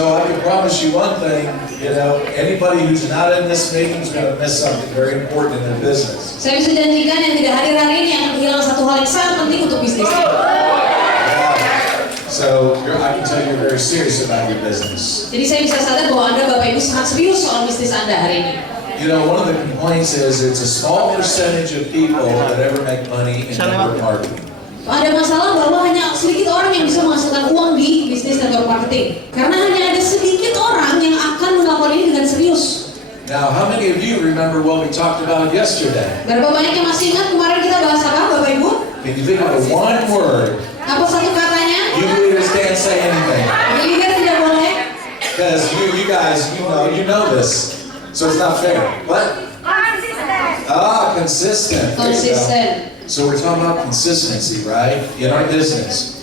So I can promise you one thing, anybody who's not in this meeting is going to miss something very important in their business. Saya bisa janjikan yang tidak hadir hari ini akan kehilangan satu hal yang sangat penting untuk bisnisnya. So I can tell you're very serious about your business. Jadi saya bisa sadar bahwa Anda Bapak Ibu sangat serius soal bisnis Anda hari ini. One of the complaints is it's a small percentage of people that ever make money in network marketing. Ada masalah bahwa hanya sedikit orang yang bisa menghasilkan uang di bisnis network marketing. Karena hanya ada sedikit orang yang akan melakukan ini dengan serius. Now, how many of you remember what we talked about yesterday? Berapa banyak yang masih ingat kemarin kita bahas apa, Bapak Ibu? Can you think of one word? Apa satu katanya? You leaders can't say anything. Leader tidak boleh. Because you guys, you know this. So it's not fair. What? Consistent. Konsisten. So we're talking about consistency, right? In our business.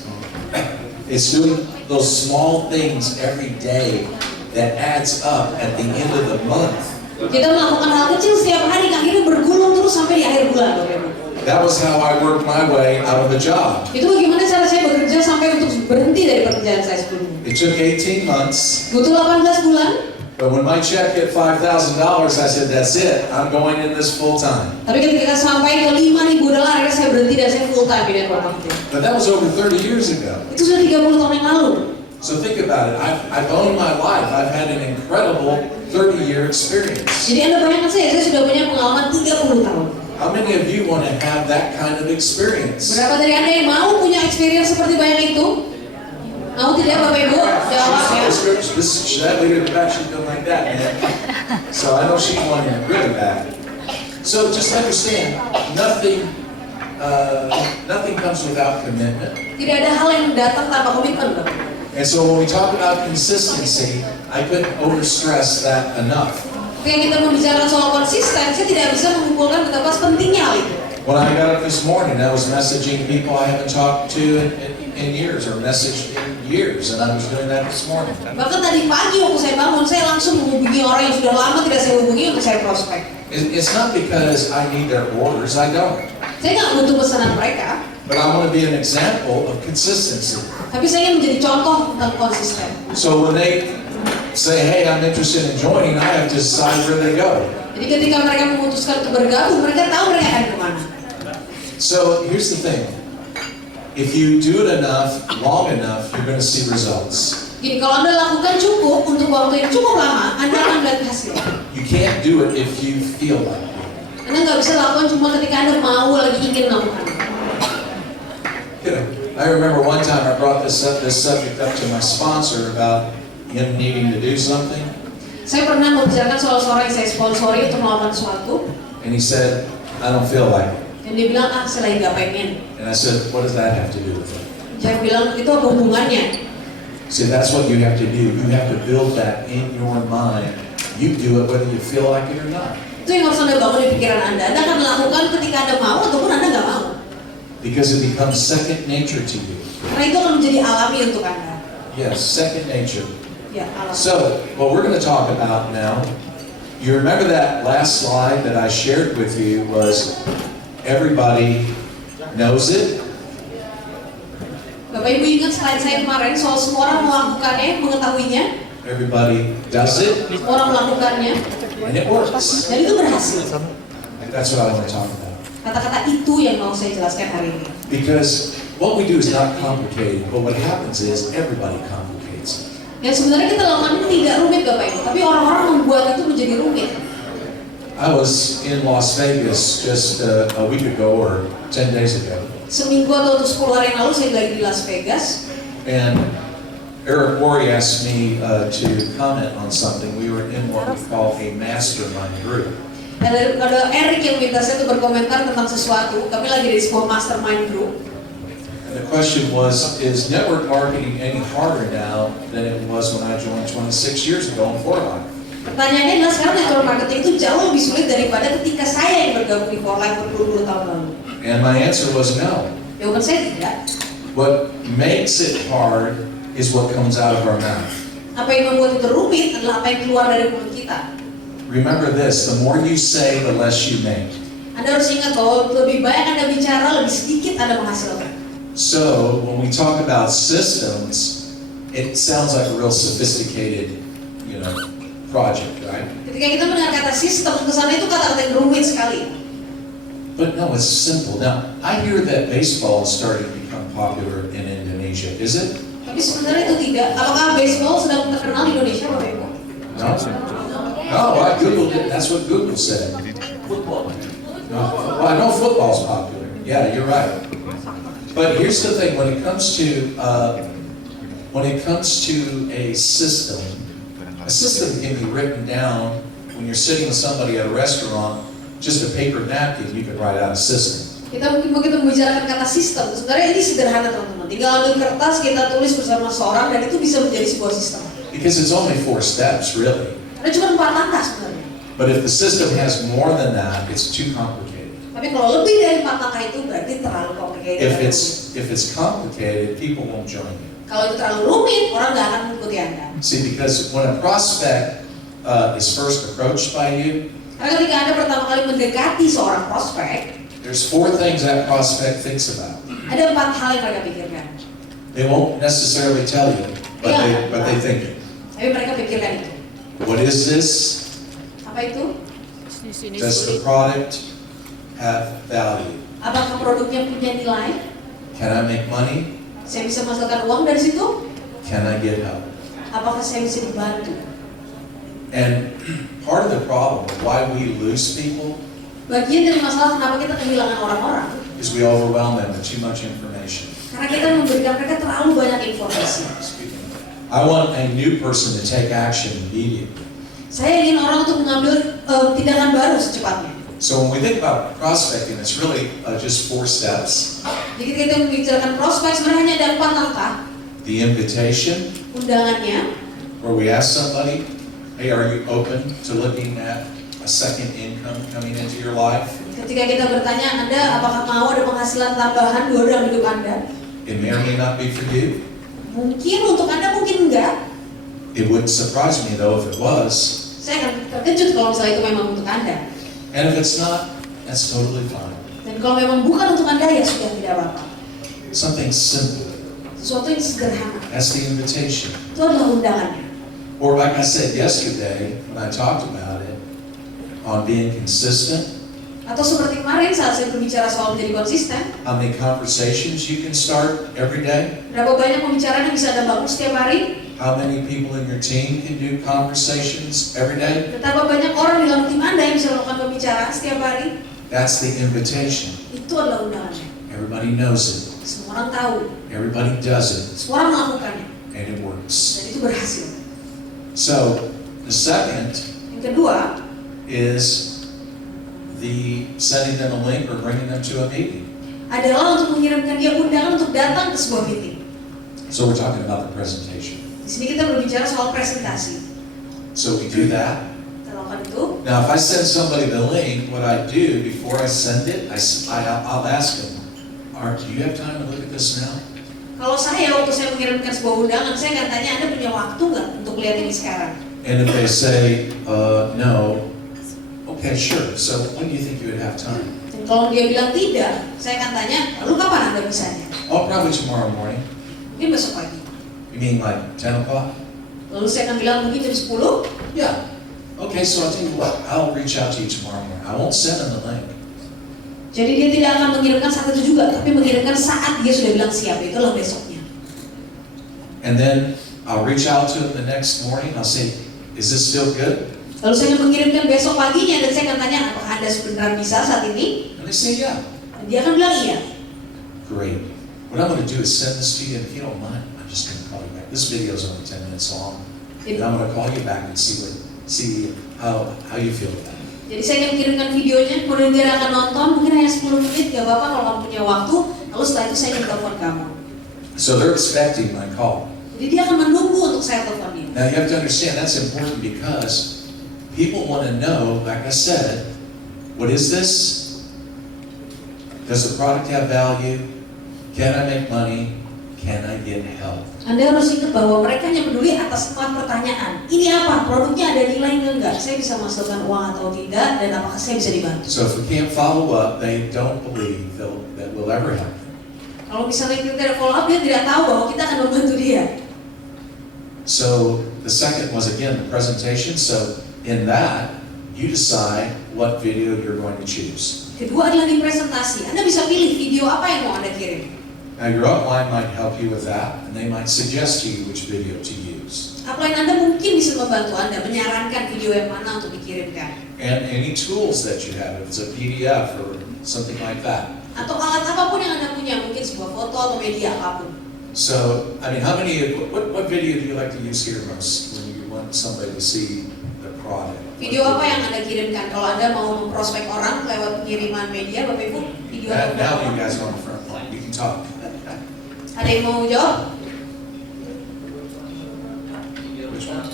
It's doing those small things every day that adds up at the end of the month. Kita melakukan hal kecil setiap hari, akhirnya bergulung terus sampai di akhir bulan, Bapak Ibu. That was how I worked my way out of the job. Itu bagaimana cara saya bekerja sampai untuk berhenti dari pekerjaan saya sebelumnya. It took 18 months. Butuh 18 bulan. But when my check hit $5,000, I said, that's it. I'm going in this full time. Tapi ketika sampai ke $5.000, akhirnya saya berhenti dan saya full time di network marketing. But that was over 30 years ago. Itu sudah 30 tahun yang lalu. So think about it. I've owned my life. I've had an incredible 30-year experience. Jadi Anda bayangkan saya sudah punya pengalaman 30 tahun. How many of you want to have that kind of experience? Berapa dari Anda yang mau punya experience seperti banyak itu? Mau tidak, Bapak Ibu? Jawab ya. That leader in the back, she's doing like that, man. So I know she's wanting it really bad. So just understand, nothing comes without commitment. Tidak ada hal yang datang tanpa komitmen, Bapak. And so when we talk about consistency, I couldn't overstress that enough. Ketika kita membicarakan soal konsisten, saya tidak bisa mengumpulkan betapa pentingnya hal itu. When I got up this morning, I was messaging people I haven't talked to in years, or messaged in years, and I was doing that this morning. Bahkan tadi pagi waktu saya bangun, saya langsung menghubungi orang yang sudah lama tidak saya hubungi untuk saya prospek. It's not because I need their orders, I don't. Saya nggak butuh pesanan mereka. But I want to be an example of consistency. Tapi saya ingin menjadi contoh tentang konsisten. So when they say, hey, I'm interested in joining, I have to decide where they go. Jadi ketika mereka memutuskan untuk bergabung, mereka tahu mereka akan kemana. So here's the thing. If you do it enough, long enough, you're going to see results. Jadi kalau Anda lakukan cukup untuk waktu yang cukup lama, Anda akan melihat hasil. You can't do it if you feel like it. Anda nggak bisa lakukan cuma ketika Anda mau lagi ingin melakukan. I remember one time I brought this subject up to my sponsor about him needing to do something. Saya pernah membicarakan soal seorang yang saya sponsori untuk melakukan sesuatu. And he said, I don't feel like it. Dan dia bilang, saya lagi nggak pengen. And I said, what does that have to do with it? Saya bilang, itu apa hubungannya? See, that's what you have to do. You have to build that in your mind. You do it whether you feel like it or not. Itu yang harus Anda bangun di pikiran Anda. Anda akan melakukan ketika Anda mau ataupun Anda nggak mau. Because it becomes second nature to you. Karena itu akan menjadi alami untuk Anda. Yes, second nature. Ya, alami. So, what we're going to talk about now, you remember that last slide that I shared with you was everybody knows it. Bapak Ibu ingat slide saya kemarin soal semua orang melakukannya, mengetahuinya. Everybody does it. Semua orang melakukannya. And it works. Dan itu berhasil. That's what I want to talk about. Kata-kata itu yang mau saya jelaskan hari ini. Because what we do is not complicated, but what happens is everybody complicates. Yang sebenarnya kita lakukan ini tidak rumit Bapak Ibu, tapi orang-orang membuat itu menjadi rumit. I was in Las Vegas just a week ago or 10 days ago. Seminggu atau 10 hari yang lalu saya lagi di Las Vegas. And Eric Worre asked me to comment on something. We were in what we call a mastermind group. Ada Eric yang minta saya tuh berkomentar tentang sesuatu. Kami lagi di sebuah mastermind group. And the question was, is network marketing any harder now than it was when I joined 26 years ago in Fort Life? Pertanyaannya adalah sekarang network marketing itu jauh lebih sulit daripada ketika saya yang bergabung di Fort Life berpuluh-puluh tahun lalu. And my answer was no. Jawaban saya tidak. What makes it hard is what comes out of our mouth. Apa yang membuat itu rumit adalah apa yang keluar dari mulut kita. Remember this, the more you say, the less you make. Anda harus ingat bahwa lebih banyak Anda bicara, lebih sedikit Anda menghasilkan. So, when we talk about systems, it sounds like a real sophisticated, project, right? Ketika kita mendengar kata sistem, kesannya itu kata-kata yang rumit sekali. But no, it's simple. Now, I hear that baseball is starting to become popular in Indonesia. Is it? Tapi sebenarnya itu tidak. Apakah baseball sedang terkenal di Indonesia, Bapak Ibu? No. No, I Googled it. That's what Google said. Football. No. Well, I know football's popular. Yeah, you're right. But here's the thing: when it comes to a system can be written down when you're sitting with somebody at a restaurant. Just a paper napkin, you can write out a system. Kita mungkin begitu membicarakan kata sistem. Sebenarnya ini sederhana, teman-teman. Tinggal ambil kertas, kita tulis bersama seorang, dan itu bisa menjadi sebuah sistem. Because it's only 4 steps, really. Ada cuma 4 langkah sebenarnya. But if the system has more than that, it's too complicated. Tapi kalau lebih dari 4 langkah itu berarti terlalu complicated. If it's complicated, people won't join you. Kalau itu terlalu rumit, orang nggak akan mengikuti Anda. See, because when a prospect is first approached by you, Karena ketika Anda pertama kali mendekati seorang prospek, there's 4 things that prospect thinks about. ada 4 hal yang mereka pikirkan. They won't necessarily tell you, but they think it. Tapi mereka pikirkan itu. What is this? Apa itu? Does the product have value? Apakah produknya punya nilai? Can I make money? Saya bisa menghasilkan uang dari situ? Can I get help? Apakah saya bisa dibantu? And part of the problem of why we lose people Bagian dari masalah kenapa kita kehilangan orang-orang, is we overwhelm them with too much information. karena kita memberikan mereka terlalu banyak informasi. I want a new person to take action immediately. Saya ingin orang untuk mengambil tindakan baru secepatnya. So when we think about prospecting, it's really just 4 steps. Jadi kita membicarakan prospek, sebenarnya hanya ada 4 langkah. The invitation, Undangannya, where we ask somebody, hey, are you open to looking at a second income coming into your life? ketika kita bertanya, Anda apakah mau ada penghasilan tambahan baru dalam hidup Anda? It may or may not be for you. Mungkin untuk Anda, mungkin enggak. It wouldn't surprise me though if it was. Saya akan terkejut kalau misalnya itu memang untuk Anda. And if it's not, that's totally fine. Dan kalau memang bukan untuk Anda, ya sudah, tidak apa-apa. Something simple. Sesuatu yang sederhana. That's the invitation. Itu adalah undangannya. Or like I said yesterday when I talked about it, on being consistent, Atau seperti kemarin saat saya berbicara soal menjadi konsisten, how many conversations you can start every day, berapa banyak pembicaraan yang bisa Anda bangun setiap hari, how many people in your team can do conversations every day. betapa banyak orang di dalam tim Anda yang bisa melakukan pembicaraan setiap hari. That's the invitation. Itu adalah undangannya. Everybody knows it. Semua orang tahu, Everybody does it. semua orang melakukannya, And it works. dan itu berhasil. So, the second Yang kedua, is the sending them a link or bringing them to a meeting. adalah untuk mengirimkan dia undangan untuk datang ke sebuah meeting. So we're talking about the presentation. Di sini kita berbicara soal presentasi. So we do that. Kita lakukan itu. Now, if I send somebody the link, what I do before I send it, I'll ask them, do you have time to look at this now? Kalau saya, waktu saya mengirimkan sebuah undangan, saya akan tanya, Anda punya waktu nggak untuk lihat ini sekarang? And if they say, no, okay, sure. So when do you think you would have time? Dan kalau dia bilang tidak, saya akan tanya, lalu kapan Anda bisanya? Oh, probably tomorrow morning. Mungkin besok pagi. You mean like 10 o'clock? Lalu saya akan bilang, mungkin jam 10? Yeah. Okay, so I'll tell you what, I'll reach out to you tomorrow morning. I won't send them the link. Jadi dia tidak akan mengirimkan saat itu juga, tapi mengirimkan saat dia sudah bilang siap, itulah besoknya. And then I'll reach out to them the next morning. I'll say, is this still good? Lalu saya akan mengirimkan besok paginya, dan saya akan tanya, apakah Anda sebenarnya bisa saat ini? And they say, yeah. Dan dia akan bilang iya. Great. What I'm going to do is send this to you, and if you don't mind, I'm just going to call you back. This video is only 10 minutes long, and I'm going to call you back and see how you feel about it. Jadi saya akan kirimkan videonya, kemudian dia akan nonton, mungkin hanya 10 menit, gak apa-apa kalau kamu punya waktu, lalu setelah itu saya akan telepon kamu. So they're expecting my call. Jadi dia akan menunggu untuk saya telepon dia. Now you have to understand that's important because people want to know, like I said, what is this? Does the product have value? Can I make money? Can I get help? Anda harus ingat bahwa mereka hanya peduli atas 4 pertanyaan. Ini apa? Produknya ada nilainya enggak? Saya bisa menghasilkan uang atau tidak? Dan apakah saya bisa dibantu? So if we can't follow up, they don't believe that we'll ever help them. Kalau misalnya kita tidak follow up, dia tidak tahu bahwa kita akan membantu dia. So the second was again the presentation. So in that, you decide what video you're going to choose. Kedua adalah di presentasi. Anda bisa pilih video apa yang mau Anda kirim. Now your upline might help you with that, and they might suggest to you which video to use. Upline Anda mungkin bisa membantu Anda menyarankan video yang mana untuk dikirimkan. And any tools that you have, if it's a PDF or something like that. Atau alat apapun yang Anda punya, mungkin sebuah foto atau media apapun. So, I mean, what video do you like to use here most when you want somebody to see the product? Video apa yang Anda kirimkan? Kalau Anda mau memprospek orang lewat pengiriman media, Bapak Ibu, video apa? Now you guys are on the front line, you can talk. Ada yang mau jawab? Which one?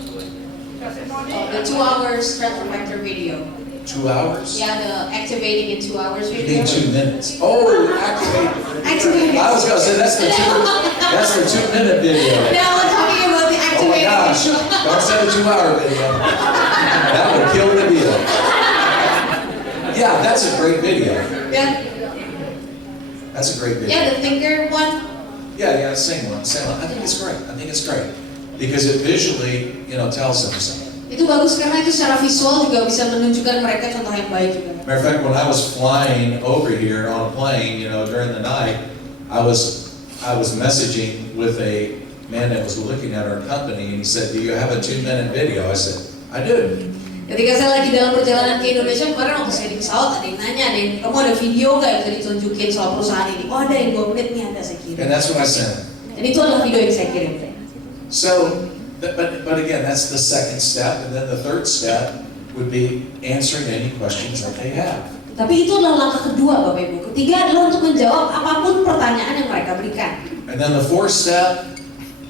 Oh, the 2 hours threat vector video. 2 hours? Yeah, the activating in 2 hours You video. need 2 minutes. Oh, activate. Activate. I was gonna say that's the 2-minute video. Now we're talking about the Oh my activating. gosh, don't send a 2-hour video. That would kill the deal. Yeah, that's a great video. Yeah, That's a great video. yeah, the thinker one. Yeah, sing one. I think it's great. Because it visually, tells them something. Itu bagus karena itu secara visual juga bisa menunjukkan mereka contoh yang baik juga. Matter of fact, when I was flying over here on a plane, during the night, I was messaging with a man that was looking at our company, and he said, "Do you have a 2-minute video?" I said, "I do." Ketika saya lagi dalam perjalanan ke Indonesia kemarin waktu saya di pesawat, ada yang nanya, kamu ada video nggak yang bisa ditunjukin soal perusahaan ini? Oh ada yang 2 menit nih ada saya kirim. And that's what I sent. Dan itu adalah video yang saya kirim. So, but again, that's the second step, and then the third step would be answering any questions that they have. Tapi itu adalah langkah kedua Bapak Ibu. Ketiga adalah untuk menjawab apapun pertanyaan yang mereka berikan. And then the fourth step,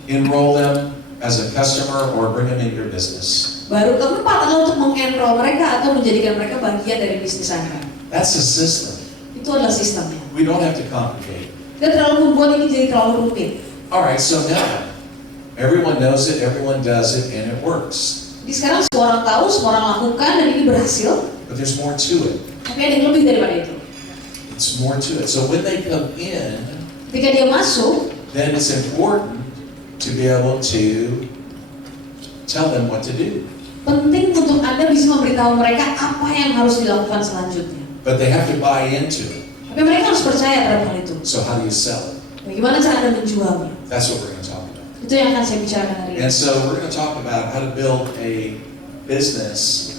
enroll them as a customer or bring them in your business. Baru keempat adalah untuk mengenrol mereka atau menjadikan mereka bagian dari bisnis Anda. That's the system. Itu adalah sistemnya. We don't have to complicate. Kita terlalu membuat ini jadi terlalu rumit. All right, so now everyone knows it, everyone does it, and it works. Jadi sekarang semua orang tahu, semua orang lakukan dan ini berhasil. But there's more to it. Tapi ada yang lebih daripada itu. It's more to it. So when they come in, Ketika dia masuk, then it's important to be able to tell them what to do. penting untuk Anda bisa memberitahu mereka apa yang harus dilakukan selanjutnya. But they have to buy into it. Tapi mereka harus percaya terhadap hal itu. So how do you sell it? Bagaimana cara Anda menjualnya? That's what we're going to talk about. Itu yang akan saya bicarakan hari ini. And so we're going to talk about how to build a business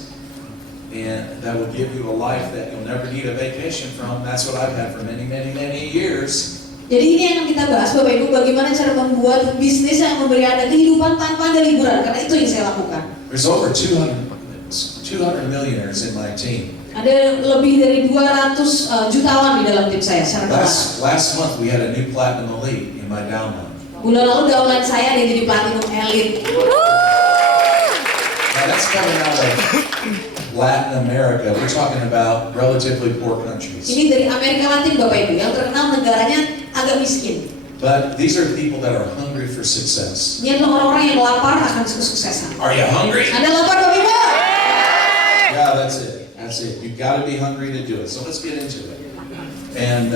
and that will give you a life that you'll never need a vacation from. That's what I've had for many, many, many years. Jadi ini yang akan kita bahas Bapak Ibu, bagaimana cara membuat bisnis yang memberi Anda kehidupan tanpa ada liburan, karena itu yang saya lakukan. There's over 200 millionaires in my team. Ada lebih dari 200 jutawan di dalam tim saya secara total. Last month we had a new platinum elite in my downline. Bulan lalu downline saya ada yang jadi platinum elite. Now that's coming out of Latin America. We're talking about relatively poor countries. Ini dari Amerika Latin Bapak Ibu, yang terkenal negaranya agak miskin. But these are people that are hungry for success. Ini adalah orang-orang yang lapar akan kesuksesan. Are you hungry? Anda lapar Bapak Ibu? Yeah, that's it. You've got to be hungry to do it. So let's get into it. And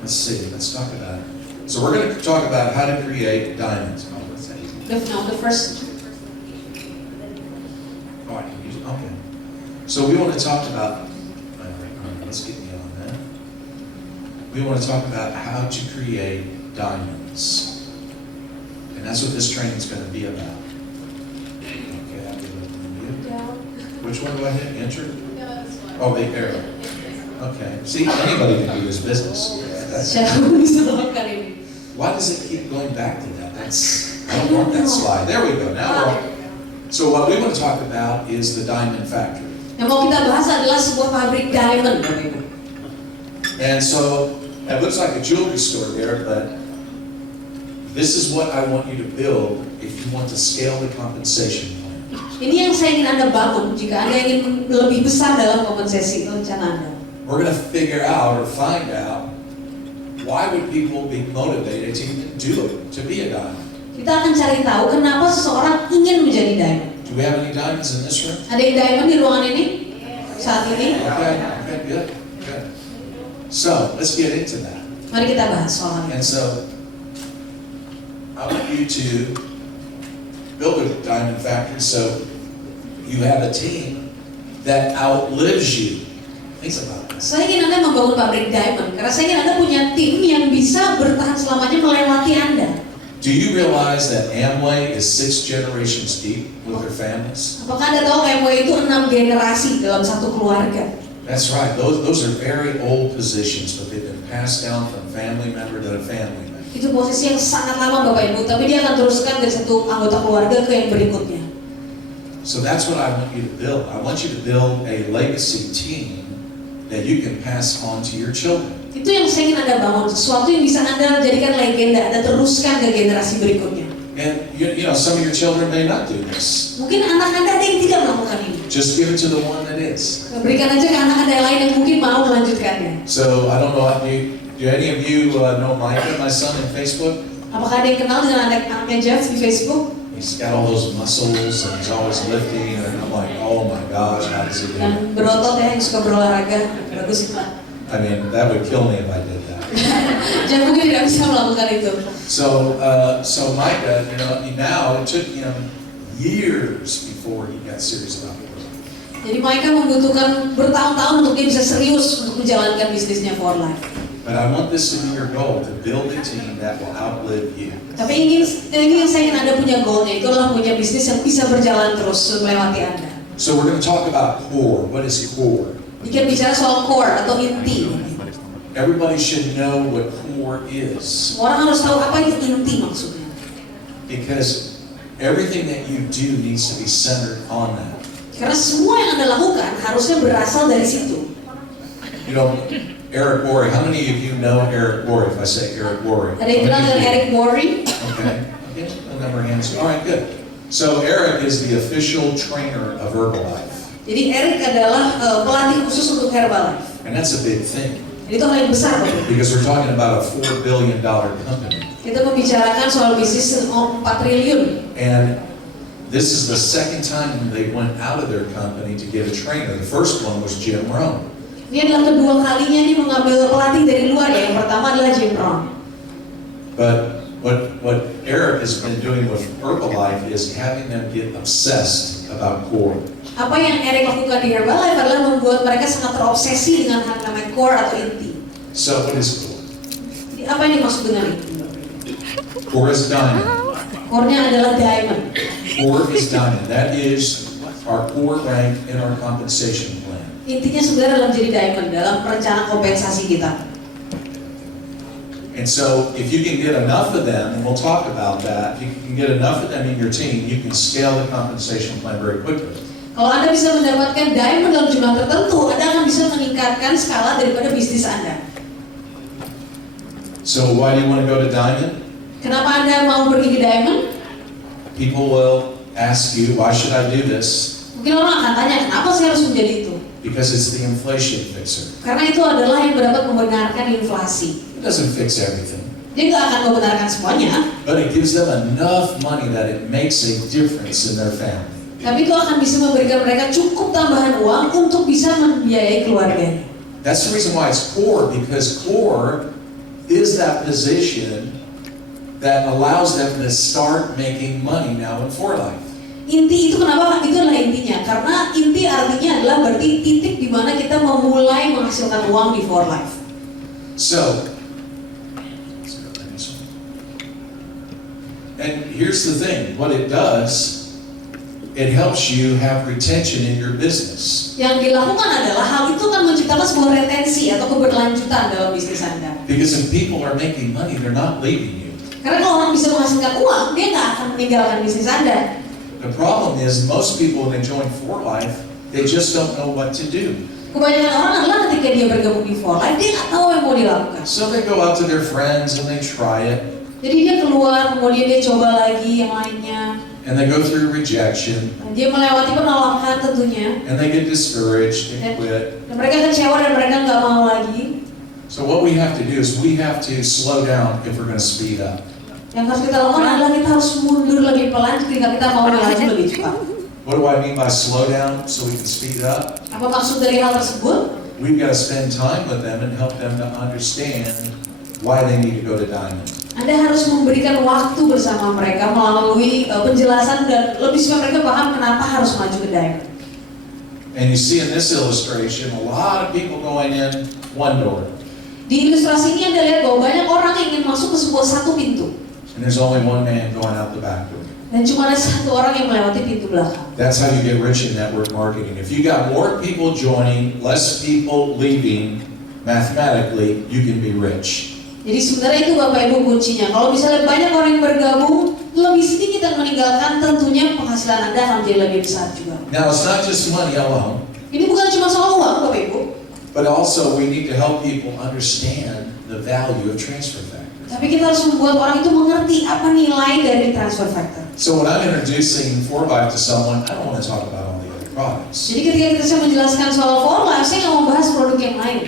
let's see. Let's talk about it. So we're going to talk about how to create diamonds. The first. Oh, I can use it. Okay. So we want to talk about. Let's get me on that. We want to talk about how to create diamonds, and that's what this training is going to be about. Okay, I'll give it to you. Which one do I hit? Enter. Oh, the arrow. Okay. See, anybody can do this business. Siapa bisa melakukan ini? Why does it keep going back to that? I don't want that slide. There we go. Now we're on. So what we want to talk about is the diamond factory. Yang mau kita bahas adalah sebuah pabrik diamond, Bapak Ibu. And so it looks like a jewelry store there, but this is what I want you to build if you want to scale the compensation plan. Ini yang saya ingin Anda bangun jika Anda ingin lebih besar dalam kompensasi rencana Anda. We're going to figure out or find out why would people be motivated to even do it, to be a diamond. Kita akan cari tahu kenapa seseorang ingin menjadi diamond. Do we have any diamonds in this room? Ada yang diamond di ruangan ini? Saat ini? Okay, good. So, let's get into that. Mari kita bahas soal ini. And so, I want you to build a diamond factory so you have a team that outlives you. Think about that. Saya ingin Anda membangun pabrik diamond karena saya ingin Anda punya tim yang bisa bertahan selamanya melewati Anda. Do you realize that Amway is 6 generations deep with their families? Apakah Anda tahu Amway itu 6 generasi dalam satu keluarga? That's right. Those are very old positions, but they've been passed down from family member to family member. Itu posisi yang sangat lama Bapak Ibu, tapi dia akan teruskan dari satu anggota keluarga ke yang berikutnya. So that's what I want you to build. I want you to build a legacy team that you can pass on to your children. Itu yang saya ingin Anda bangun, sesuatu yang bisa Anda jadikan legenda, Anda teruskan ke generasi berikutnya. And you know, some of your children may not do this. Mungkin anak Anda ada yang tidak melakukan ini. Just give it to the one that is. Berikan aja ke anak Anda yang lain yang mungkin mau melanjutkannya. So I don't know, do any of you know Micah, my son, on Facebook? Apakah ada yang kenal dengan anak-anaknya Jeff di Facebook? He's got all those muscles and he's always lifting, and I'm like, oh my gosh, how does he do it? Yang berotot ya, yang suka berolahraga, bagus itu. I mean, that would kill me if I did that. Jeff mungkin tidak bisa melakukan itu. So Micah, you know, now it took him years before he got serious about it. Jadi Micah membutuhkan bertahun-tahun untuk dia bisa serius untuk menjalankan bisnisnya for life. But I want this to be your goal, to build a team that will outlive you. Tapi ini yang saya ingin Anda punya goalnya, itu adalah punya bisnis yang bisa berjalan terus melewati Anda. So we're going to talk about core. What is core? Jika bicara soal core atau inti, Everybody should know what core is. semua orang harus tahu apa itu inti maksudnya. Because everything that you do needs to be centered on that. Karena semua yang Anda lakukan harusnya berasal dari situ. You know, Eric Worre, how many of you know Eric Worre? If I say Eric Worre. Ada yang kenal dengan Eric Worre? Okay. Okay. I'll never hands. All right, good. So Eric is the official trainer of Herbalife. Jadi Eric adalah pelatih khusus untuk Herbalife. And that's a big thing. Itu hal yang besar, Bapak. Because we're talking about a $4 billion company. Kita membicarakan soal bisnis 4 triliun. And this is the second time they went out of their company to get a trainer. The first one was Jim Rohn. Ini adalah kedua kalinya dia mengambil pelatih dari luar ya. Yang pertama adalah Jim Rohn. But what Eric has been doing with Herbalife is having them get obsessed about core. Apa yang Eric lakukan di Herbalife adalah membuat mereka sangat terobsesi dengan hal namanya core atau inti. So what is core? Jadi apa yang dimaksud dengan itu? Core is diamond. Core-nya adalah diamond. Core is diamond. That is our core rank in our compensation plan. Intinya sebenarnya adalah menjadi diamond dalam rencana kompensasi kita. And so if you can get enough of them, and we'll talk about that, if you can get enough of them in your team, you can scale the compensation plan very quickly. Kalau Anda bisa mendapatkan diamond dalam jumlah tertentu, Anda akan bisa meningkatkan skala daripada bisnis Anda. So why do you want to go to diamond? Kenapa Anda mau pergi ke diamond? People will ask you, why should I do this? Mungkin orang akan tanya, kenapa saya harus menjadi itu? Because it's the inflation fixer. Karena itu adalah yang dapat membenarkan inflasi. It doesn't fix everything. Dia nggak akan membenarkan semuanya, But it gives them enough money that it makes a difference in their family. tapi itu akan bisa memberikan mereka cukup tambahan uang untuk bisa membiayai keluarganya. That's the reason why it's core, because core is that position that allows them to start making money now in for life. Inti itu kenapa? Itu adalah intinya. Karena inti artinya adalah berarti titik di mana kita memulai menghasilkan uang di for life. So, and here's the thing, what it does, it helps you have retention in your business. Yang dilakukan adalah hal itu akan menciptakan sebuah retensi atau keberlanjutan dalam bisnis Anda. Because if people are making money, they're not leaving you. Karena kalau orang bisa menghasilkan uang, dia nggak akan meninggalkan bisnis Anda. The problem is most people when they join for life, they just don't know what to do. Kebanyakan orang adalah ketika dia bergabung di for life, dia nggak tahu apa yang mau dilakukan. So they go out to their friends and they try it. Jadi dia keluar, kemudian dia coba lagi yang lainnya. And they go through rejection. Dan dia melewati penolakan tentunya. And they get discouraged and quit. Dan mereka kecewa dan mereka nggak mau lagi. So what we have to do is we have to slow down if we're going to speed up. Yang harus kita lakukan adalah kita harus mundur lebih pelan ketika kita mau melaju lebih cepat. What do I mean by slow down so we can speed up? Apa maksud dari hal tersebut? We've got to spend time with them and help them to understand why they need to go to Diamond. Anda harus memberikan waktu bersama mereka melalui penjelasan dan lebih supaya mereka paham kenapa harus maju ke diamond. And you see in this illustration, a lot of people going in one door. Di ilustrasi ini Anda lihat bahwa banyak orang yang ingin masuk ke sebuah satu pintu. And there's only one man going out the back door. Dan cuma ada satu orang yang melewati pintu belakang. That's how you get rich in network marketing. If you got more people joining, less people leaving, mathematically, you can be rich. Jadi sebenarnya itu Bapak Ibu kuncinya. Kalau misalnya banyak orang yang bergabung, lebih sedikit yang meninggalkan, tentunya penghasilan Anda akan menjadi lebih besar juga. Now, it's not just money alone, Ini bukan cuma soal uang Bapak Ibu, but also we need to help people understand the value of transfer factors. tapi kita harus membuat orang itu mengerti apa nilai dari transfer factor. So when I'm introducing 4Life to someone, I don't want to talk about all the other products. Jadi ketika saya menjelaskan soal 4Life, saya nggak mau bahas produk yang lain.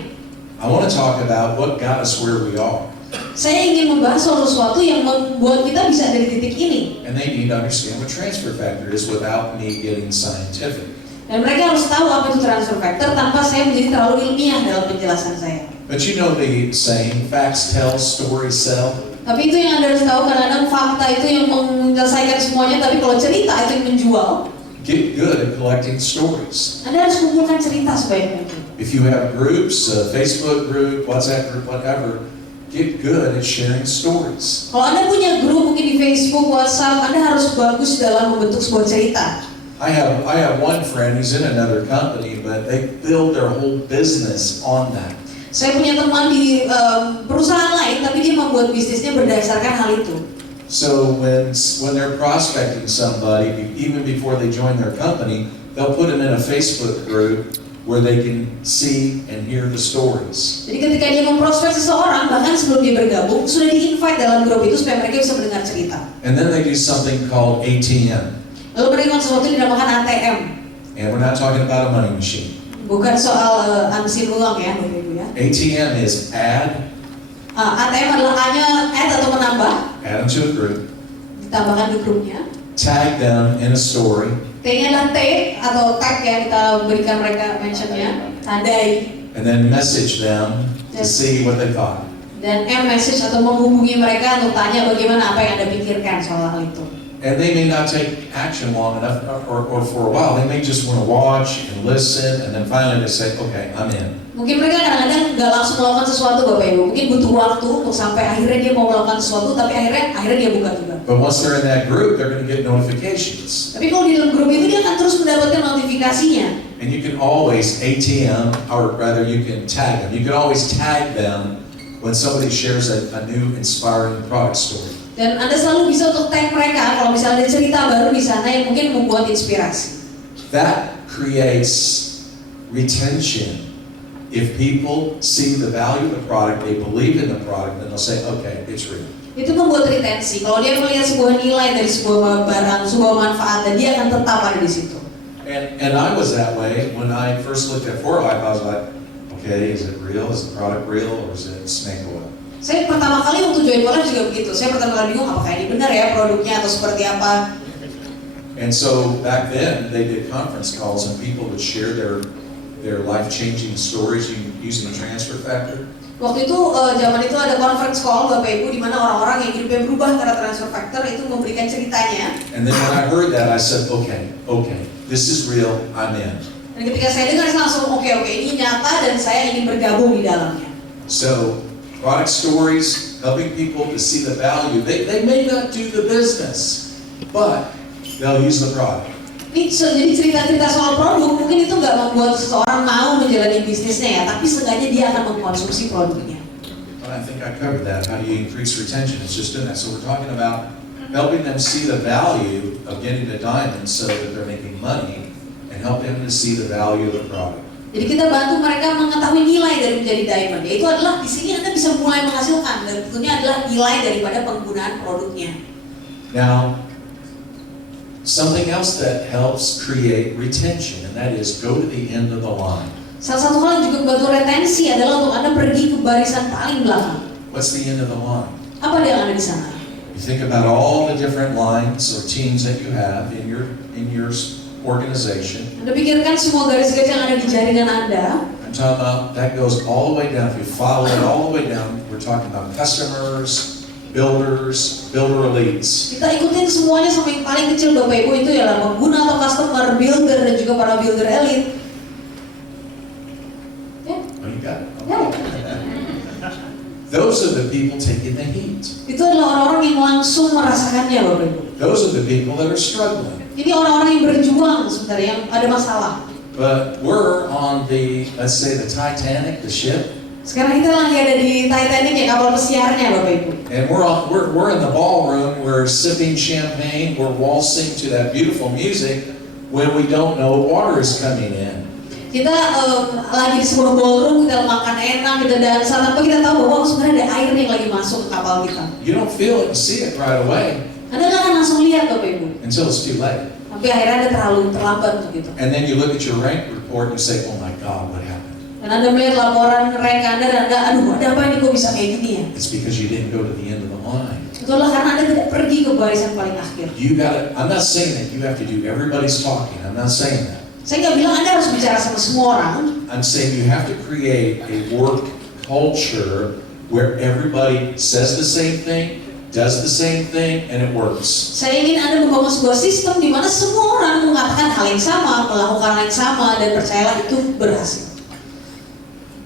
I want to talk about what got us where we are. Saya ingin membahas soal sesuatu yang membuat kita bisa ada di titik ini. And they need to understand what transfer factor is without me getting scientific. Dan mereka harus tahu apa itu transfer factor tanpa saya menjadi terlalu ilmiah dalam penjelasan saya. But you know the saying, facts tell, stories sell. Tapi itu yang Anda harus tahu, kadang-kadang fakta itu yang menyelesaikan semuanya, tapi kalau cerita itu yang menjual. Get good at collecting stories. Anda harus kumpulkan cerita sebaik-baiknya. If you have groups, Facebook group, WhatsApp group, whatever, get good at sharing stories. Kalau Anda punya grup mungkin di Facebook, WhatsApp, Anda harus bagus dalam membentuk sebuah cerita. I have one friend who's in another company, but they build their whole business on that. Saya punya teman di perusahaan lain, tapi dia membuat bisnisnya berdasarkan hal itu. So when they're prospecting somebody, even before they join their company, they'll put them in a Facebook group where they can see and hear the stories. Jadi ketika dia memprospek seseorang, bahkan sebelum dia bergabung, sudah di-invite dalam grup itu supaya mereka bisa mendengar cerita. And then they do something called ATM. Lalu mereka melakukan sesuatu yang dinamakan ATM. And we're not talking about a money machine. Bukan soal mesin uang ya, Bapak Ibu ya. ATM is add ATM adalah hanya add atau menambah, them to a group, ditambahkan di grupnya. tag them in a story, T-nya adalah tag atau tag yang kita berikan mereka mentionnya, tandai. and then message them to see what they thought. Dan message atau menghubungi mereka untuk tanya bagaimana apa yang Anda pikirkan soal hal itu. And they may not take action long enough, or for a while. They may just want to watch and listen, and then finally they say, okay, I'm in. Mungkin mereka kadang-kadang nggak langsung melakukan sesuatu Bapak Ibu. Mungkin butuh waktu untuk sampai akhirnya dia mau melakukan sesuatu, tapi akhirnya dia buka juga. But once they're in that group, they're going to get notifications. Tapi kalau di dalam grup itu dia akan terus mendapatkan notifikasinya. And you can always ATM, or rather you can tag them. You can always tag them when somebody shares a new inspiring product story. Dan Anda selalu bisa untuk tag mereka kalau misalnya ada cerita baru di sana yang mungkin membuat inspirasi. That creates retention. If people see the value of the product, they believe in the product, then they'll say, okay, it's real. Itu membuat retensi. Kalau dia melihat sebuah nilai dari sebuah barang, sebuah manfaat, dan dia akan tetap ada di situ. And I was that way when I first looked at 4Life. I was like, okay, is it real? Is the product real, or is it snake oil? Saya pertama kali waktu join 4Life juga begitu. Saya pertama kali bingung apakah ini benar ya produknya atau seperti apa. And so back then they did conference calls and people would share their life-changing stories using transfer factor. Waktu itu zaman itu ada conference call Bapak Ibu di mana orang-orang yang hidupnya berubah karena transfer factor itu memberikan ceritanya. And then when I heard that, I said, okay, this is real, I'm in. Dan ketika saya dengar saya langsung oke, ini nyata dan saya ingin bergabung di dalamnya. So product stories, helping people to see the value. They may not do the business, but they'll use the product. Ini jadi cerita-cerita soal produk mungkin itu nggak membuat seseorang mau menjalani bisnisnya ya, tapi seenggaknya dia akan mengkonsumsi produknya. But I think I covered that. How do you increase retention? It's just doing that. So we're talking about helping them see the value of getting the diamond so that they're making money, and help them to see the value of the product. Jadi kita bantu mereka mengetahui nilai dari menjadi diamond. Yaitu adalah di sini Anda bisa mulai menghasilkan dan tentunya adalah nilai daripada penggunaan produknya. Now, something else that helps create retention, and that is go to the end of the line. Salah satu hal yang juga membantu retensi adalah untuk Anda pergi ke barisan paling belakang. What's the end of the line? Apa yang ada di sana? You think about all the different lines or teams that you have in your organization. Anda pikirkan semua garis-garis yang ada di jaringan Anda. I'm talking about that goes all the way down. If you follow it all the way down, we're talking about customers, builders, builder elites. Kita ikutin semuanya sampai yang paling kecil Bapak Ibu itu ialah pengguna atau customer, builder dan juga para builder elite. Ya. Oh, you got it. Ya. Those are the people taking the heat. Itu adalah orang-orang yang langsung merasakannya Bapak Ibu. Those are the people that are struggling. Ini orang-orang yang berjuang sebenarnya, yang ada masalah. But we're on the, let's say, the Titanic, the ship. Sekarang kita lagi ada di Titanic ya, kapal pesiarnya Bapak Ibu. And we're in the ballroom, we're sipping champagne, we're waltzing to that beautiful music when we don't know water is coming in. Kita lagi di sebuah ballroom, kita makan enak, kita dansa, tanpa kita tahu bahwa sebenarnya ada air yang lagi masuk ke kapal kita. You don't feel it and see it right away Anda nggak akan langsung lihat Bapak Ibu. until it's too late. Tapi akhirnya Anda terlalu terlambat begitu. And then you look at your rank report and you say, oh my God, what happened? Dan Anda melihat laporan rank Anda dan Anda, aduh ada apa ini kok bisa kayak gini ya? It's because you didn't go to the end of the line. Itulah karena Anda tidak pergi ke barisan paling akhir. You gotta, I'm not saying that you have to do everybody's talking. I'm not saying that. Saya nggak bilang Anda harus bicara sama semua orang. I'm saying you have to create a work culture where everybody says the same thing, does the same thing, and it works. Saya ingin Anda membangun sebuah sistem di mana semua orang mengatakan hal yang sama, melakukan hal yang sama, dan percayalah itu berhasil.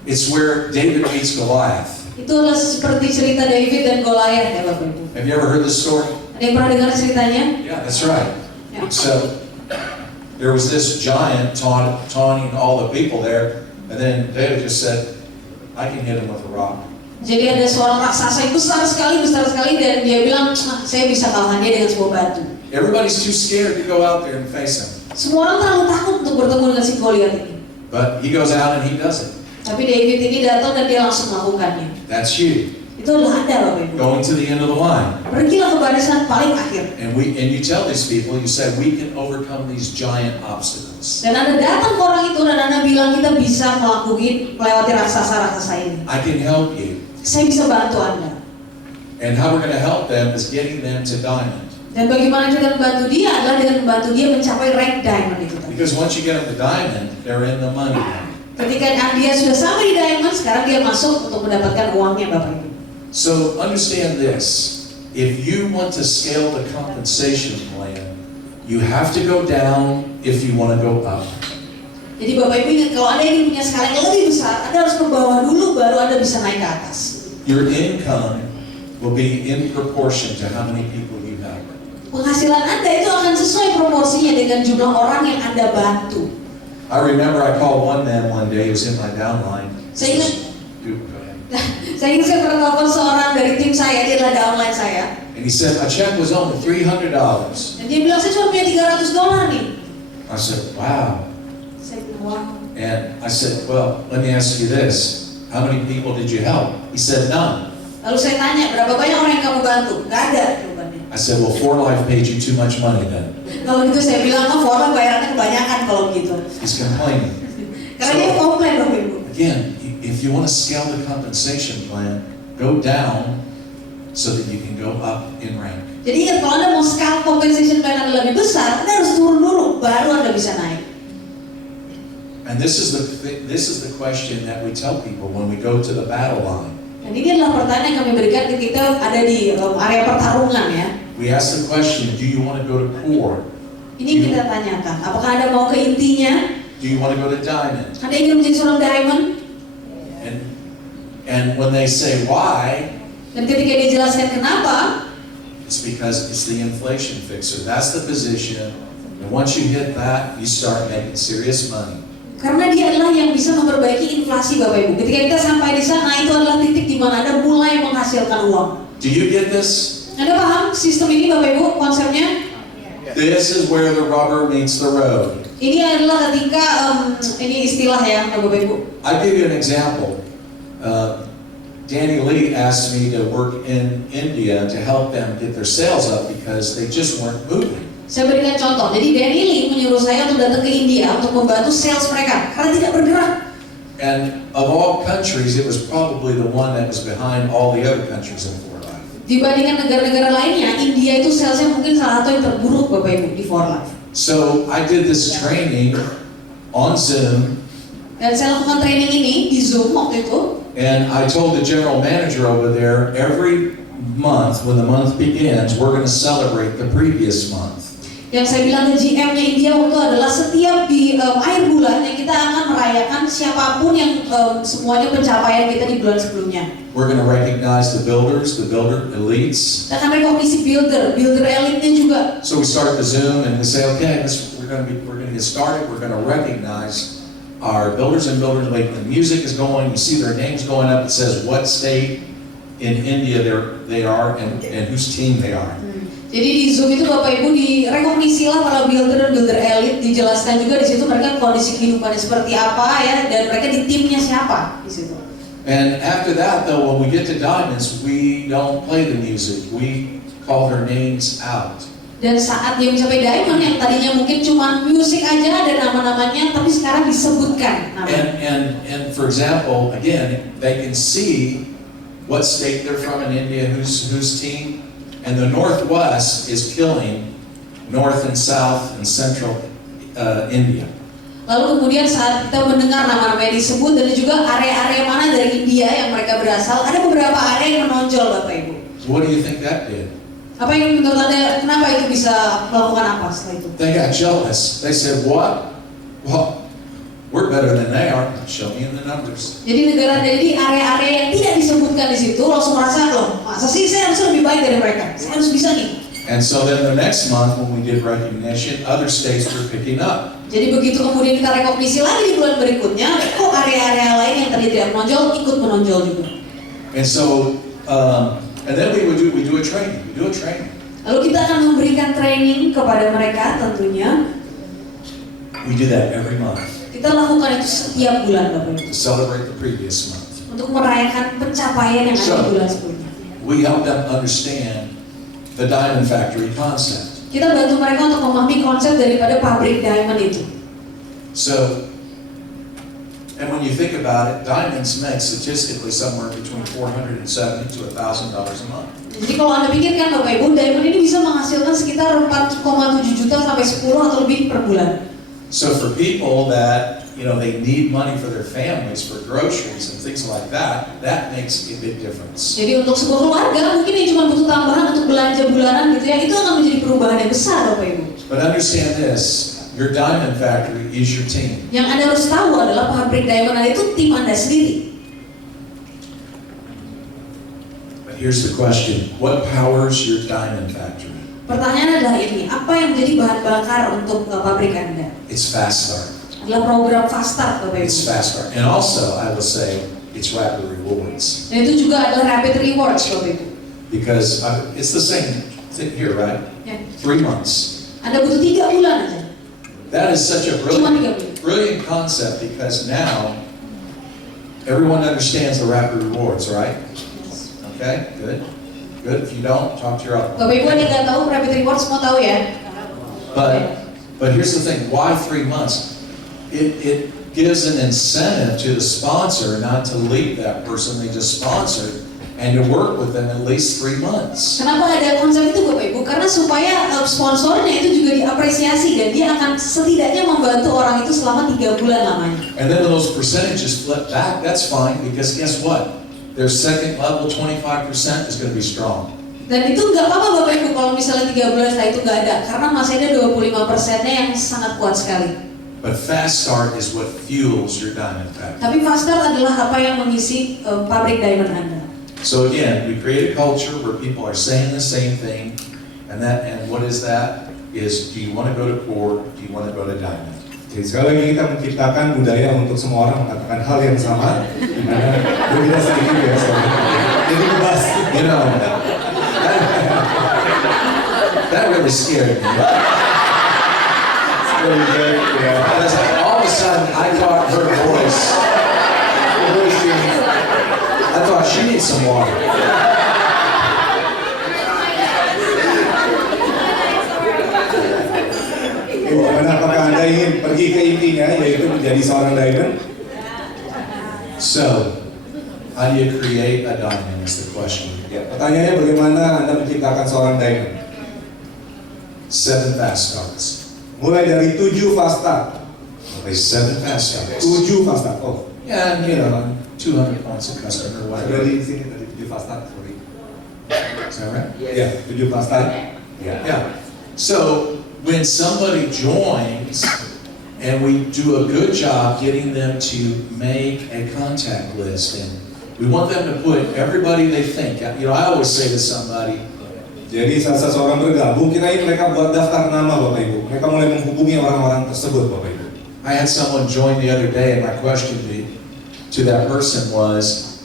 It's where David meets Goliath. Itulah seperti cerita David dan Goliath ya Bapak Ibu. Have you ever heard this story? Ada yang pernah dengar ceritanya? Yeah, that's right. Ya. So there was this giant taunting all the people there, and then David just said, I can hit him with a rock. Jadi ada seorang raksasa yang besar sekali dan dia bilang, saya bisa kalahkan dia dengan sebuah batu. Everybody's too scared to go out there and face him. Semua orang terlalu takut untuk bertemu dengan si Goliath ini. But he goes out and he does it. Tapi David ini datang dan dia langsung melakukannya. That's you. Itu adalah Anda Bapak Ibu. Going to the end of the line. Pergilah ke barisan paling akhir. And you tell these people, you say, we can overcome these giant obstacles. Dan Anda datang ke orang itu dan Anda bilang kita bisa melewati raksasa-raksasa ini. I can help you. Saya bisa bantu Anda. And how we're going to help them is getting them to diamond. Dan bagaimana kita membantu dia adalah dengan membantu dia mencapai rank diamond itu. Because once you get them to diamond, they're in the money now. Ketika dia sudah sampai di diamond, sekarang dia masuk untuk mendapatkan uangnya Bapak Ibu. So understand this, if you want to scale the compensation plan, you have to go down if you want to go up. Jadi Bapak Ibu ingat, kalau Anda ingin punya skala yang lebih besar, Anda harus ke bawah dulu, baru Anda bisa naik ke atas. Your income will be in proportion to how many people you have. Penghasilan Anda itu akan sesuai proporsinya dengan jumlah orang yang Anda bantu. I remember I called one man one day, he was in my downline. Saya ingat, Go ahead. saya pernah telepon seorang dari tim saya, dia adalah downline saya. And he said, my check was only $300. Dan dia bilang, saya cuma punya $300 nih. I said, wow. Saya bilang, wow. And I said, well, let me ask you this. How many people did you help? He said, none. Lalu saya tanya, berapa banyak orang yang kamu bantu? Gak ada jawabannya. I said, well, 4Life paid you too much money then. Kalau gitu saya bilang, oh orang bayarannya kebanyakan kalau gitu. He's complaining. Karena dia komplain Bapak Ibu. Again, if you want to scale the compensation plan, go down so that you can go up in rank. Jadi ingat, kalau Anda mau scale compensation plan Anda lebih besar, Anda harus turun dulu, baru Anda bisa naik. And this is the question that we tell people when we go to the battle line. Dan ini adalah pertanyaan yang kami berikan ketika kita ada di area pertarungan ya. We ask the question, do you want to go to core? Ini kita tanyakan, apakah Anda mau ke intinya? Do you want to go to diamond? Anda ingin menjadi seorang diamond? And when they say why, Dan ketika dijelaskan kenapa, it's because it's the inflation fixer. That's the position. And once you hit that, you start making serious money. karena dia adalah yang bisa memperbaiki inflasi Bapak Ibu. Ketika kita sampai di sana, itu adalah titik di mana Anda mulai menghasilkan uang. Do you get this? Anda paham sistem ini Bapak Ibu, konsepnya? This is where the rubber meets the road. Ini adalah ketika, ini istilah ya Bapak Ibu. I'll give you an example. Danny Lee asked me to work in India to help them get their sales up because they just weren't moving. Saya berikan contoh, jadi Danny Lee menyuruh saya untuk datang ke India untuk membantu sales mereka karena tidak bergerak. And of all countries, it was probably the one that was behind all the other countries in 4Life. Dibandingkan negara-negara lainnya, India itu salesnya mungkin salah satu yang terburuk Bapak Ibu di 4Life. So I did this training on Zoom. Dan saya lakukan training ini di Zoom waktu itu. And I told the general manager over there, every month, when the month begins, we're going to celebrate the previous month. Yang saya bilang ke GM-nya India waktu adalah setiap di akhir bulan yang kita akan merayakan siapapun yang semuanya pencapaian kita di bulan sebelumnya. We're going to recognize the builders, the builder elites. Kita akan rekognisi builder elitnya juga. So we start the Zoom and we say, okay, we're going to get started. We're going to recognize our builders and builders elite. The music is going. You see their names going up. It says what state in India they are and whose team they are. Jadi di Zoom itu Bapak Ibu direkognisilah para builder dan builder elit, dijelaskan juga di situ mereka kondisi kehidupannya seperti apa ya, dan mereka di timnya siapa di situ. And after that, though, when we get to diamonds, we don't play the music. We call their names out. Dan saat dia mencapai diamond yang tadinya mungkin cuma musik aja ada nama-namanya, tapi sekarang disebutkan namanya. And for example, again, they can see what state they're from in India, whose team. And the Northwest is killing North and South and Central India. Lalu kemudian saat kita mendengar nama-nama yang disebut dan juga area-area mana dari India yang mereka berasal, ada beberapa area yang menonjol Bapak Ibu. So what do you think that did? Apa yang menurut Anda, kenapa itu bisa melakukan apa setelah itu? They got jealous. They said, what? Well, we're better than they are. Show me in the numbers. Jadi jadi area-area yang tidak disebutkan di situ langsung merasa loh, masa sih saya harus lebih baik dari mereka, saya harus bisa nih. And so then the next month when we did recognition, other states were picking up. Jadi begitu kemudian kita rekognisi lagi di bulan berikutnya, kok area-area lain yang tadi tidak menonjol ikut menonjol juga. And so and then we do a training. Lalu kita akan memberikan training kepada mereka tentunya. We do that every month. Kita lakukan itu setiap bulan Bapak Ibu. To celebrate the previous month. Untuk merayakan pencapaian yang ada di bulan sebelumnya. We help them understand the diamond factory concept. Kita bantu mereka untuk memahami konsep daripada pabrik diamond itu. So, and when you think about it, diamonds make statistically somewhere between $470 to $1,000 a month. Jadi kalau Anda pikirkan Bapak Ibu, diamond ini bisa menghasilkan sekitar 4,7 juta sampai 10 atau lebih per bulan. So for people that, they need money for their families, for groceries and things like that, that makes a big difference. Jadi untuk sebuah keluarga mungkin yang cuma butuh tambahan untuk belanja bulanan gitu ya, itu akan menjadi perubahan yang besar Bapak Ibu. But understand this, your diamond factory is your team. Yang Anda harus tahu adalah pabrik diamond Anda itu tim Anda sendiri. But here's the question, what powers your diamond factory? Pertanyaan adalah ini, apa yang menjadi bahan bakar untuk pabrik Anda? It's Fast Start. Adalah program Fast Start Bapak Ibu. It's Fast Start. And also, I will say, it's Rapid Rewards. Dan itu juga adalah Rapid Rewards Bapak Ibu. Because it's the same thing here, right? Ya. 3 months. Anda butuh 3 bulan aja. That is such a Cuma 3 bulan. brilliant concept because now everyone understands the Rapid Rewards, right? Yes. Okay, good. Good. If you don't, talk to your upline. Bapak Ibu yang nggak tahu Rapid Rewards semua tahu ya. But here's the thing. Why 3 months? It gives an incentive to the sponsor not to leave that person they just sponsored and to work with them at least 3 months. Kenapa ada konsep itu Bapak Ibu? Karena supaya sponsornya itu juga diapresiasi dan dia akan setidaknya membantu orang itu selama 3 bulan lamanya. And then when those percentages flip back, that's fine because guess what? Their second level 25% is going to be strong. Dan itu nggak apa-apa Bapak Ibu kalau misalnya 3 bulan setelah itu nggak ada, karena masih ada 25%-nya yang sangat kuat sekali. But Fast Start is what fuels your diamond factory. Tapi Fast Start adalah apa yang mengisi pabrik diamond Anda. So again, we create a culture where people are saying the same thing, and what is that? Is do you want to go to core? Do you want to go to diamond? Jadi sekali lagi kita menciptakan budaya untuk semua orang mengatakan hal yang sama, di mana berbeda sedikit ya soalnya. Jadi bebas. That really scared me. Because all of a sudden I thought her voice, I thought she needs some water. Apakah Anda ingin pergi ke intinya, yaitu menjadi seorang diamond? So, how do you create a diamond is the question. Ya, pertanyaannya bagaimana Anda menciptakan seorang diamond? 7 fast starts. Mulai dari 7 fast start. Okay, 7 fast starts. 7 fast start. Oh, Yeah, and 200 points a customer, sudah whatever. di sini tadi 7 fast start. Sorry. Is that right? Ya, 7 pasta. Ya. Yeah. So when somebody joins and we do a good job getting them to make a contact list, and we want them to put everybody they think. You know, I always say to somebody, Jadi saat seseorang bergabung, kirain mereka buat daftar nama Bapak Ibu. Mereka mulai menghubungi orang-orang tersebut Bapak Ibu. I had someone join the other day, and my question to that person was,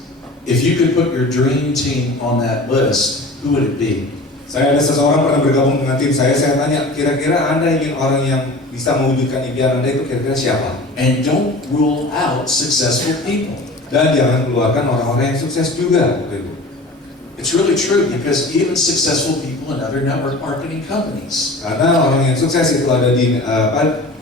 if you could put your dream team on that list, who would it be? Saya ada seseorang pernah bergabung dengan tim saya tanya, kira-kira Anda ingin orang yang bisa mewujudkan impian Anda itu kira-kira siapa? And don't rule out successful people. Dan jangan keluarkan orang-orang yang sukses juga Bapak Ibu. It's really true, because even successful people in other network marketing companies. Karena orang yang sukses itu ada di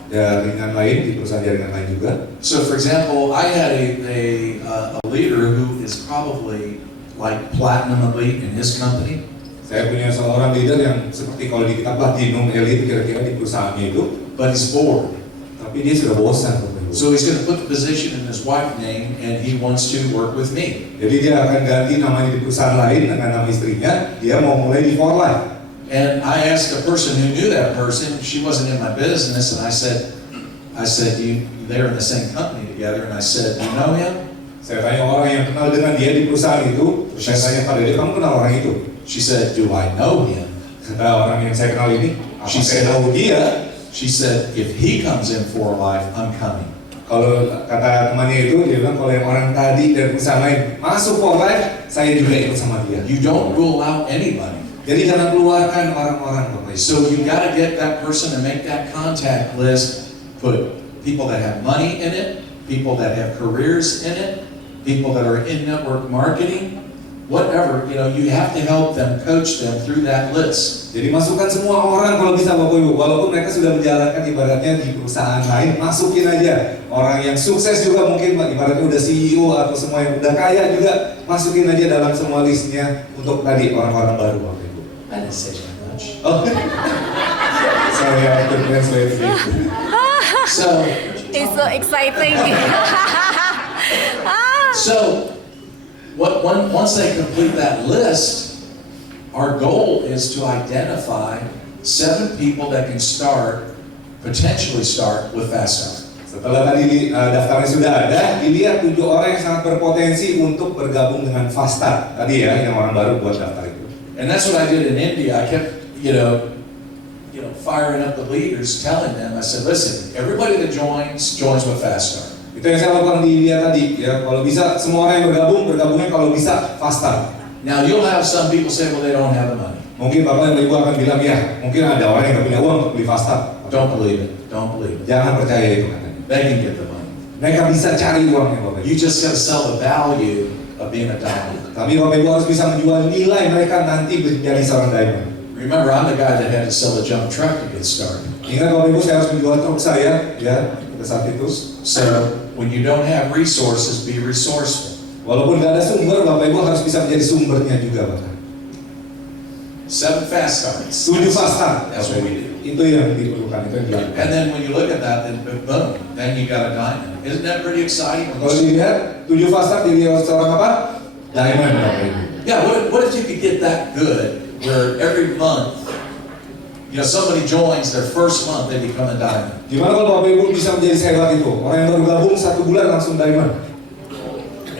jaringan lain, di perusahaan jaringan lain juga. So for example, I had a leader who is probably like platinum elite in his company. Saya punya seorang leader yang seperti kalau di kitab platinum elite kira-kira di perusahaannya itu. But he's bored. Tapi dia sudah bosan Bapak Ibu. So he's going to put the position in his wife's name, and he wants to work with me. Jadi dia akan ganti namanya di perusahaan lain dengan nama istrinya. Dia mau mulai di For Life. And I asked a person who knew that person. She wasn't in my business, and I said, they're in the same company together, and I said, you know him? Saya tanya orang yang kenal dengan dia di perusahaan itu. Terus saya tanya pada dia, kamu kenal orang itu? She said, do I know him? Kata orang yang saya kenal ini, apa She saya said- tahu dia? She said, if he comes in for life, I'm coming. Kalau kata temannya itu, dia bilang kalau yang orang tadi dari perusahaan lain masuk For Life, saya juga ikut sama dia. You don't rule out anybody. Jadi jangan keluarkan orang-orang Bapak Ibu. So you got to get that person and make that contact list. Put people that have money in it, people that have careers in it, people that are in network marketing, whatever. You know, you have to help them, coach them through that list. Jadi masukkan semua orang kalau bisa Bapak Ibu, walaupun mereka sudah menjalankan ibaratnya di perusahaan lain, masukin aja orang yang sukses juga mungkin ibaratnya udah CEO atau semua yang udah kaya juga, masukin aja dalam semua listnya untuk tadi orang-orang baru Bapak Ibu. I didn't say that much. Oh, sorry, I could translate it. So, It's so exciting. once they complete that list, our goal is to identify 7 people that can potentially start with Fast Start. Setelah tadi daftarnya sudah ada, dilihat 7 orang yang sangat berpotensi untuk bergabung dengan Fast Start. Tadi ya, yang orang baru buat daftar itu. And that's what I did in India. I kept, firing up the leaders, telling them, I said, listen, everybody that joins with Fast Start. Itu yang saya lakukan di India tadi, ya. Kalau bisa semua orang yang bergabungnya kalau bisa Fast Start. Now you'll have some people say, well, they don't have the money. Mungkin Bapak dan Ibu akan bilang, ya, mungkin ada orang yang nggak punya uang untuk beli Fast Start. Don't believe it. Don't believe it. Jangan percaya itu katanya. They can get the money. Mereka bisa cari uangnya Bapak Ibu. You just got to sell the value of being a diamond. Tapi Bapak Ibu harus bisa menjual nilai mereka nanti menjadi seorang diamond. Remember, I'm the guy that had to sell a junk truck to get started. Ingat Bapak Ibu, saya harus menjual truk saya, ya, pada saat itu. So when you don't have resources, be resourceful. Walaupun nggak ada sumber, Bapak Ibu harus bisa menjadi sumbernya juga bahkan. 7 fast starts. 7 Fast Start. That's what we do. Itu yang diperlukan, itu yang dilakukan. And then when you look at that, then boom, then you got a diamond. Isn't that pretty exciting? Kalau dilihat 7 Fast Start jadi seorang apa? Diamond Bapak Ibu. Yeah, what if you could get that good, where every month, somebody joins their first month, they become a diamond. Gimana kalau Bapak Ibu bisa menjadi sehebat itu? Orang yang baru gabung 1 bulan langsung diamond.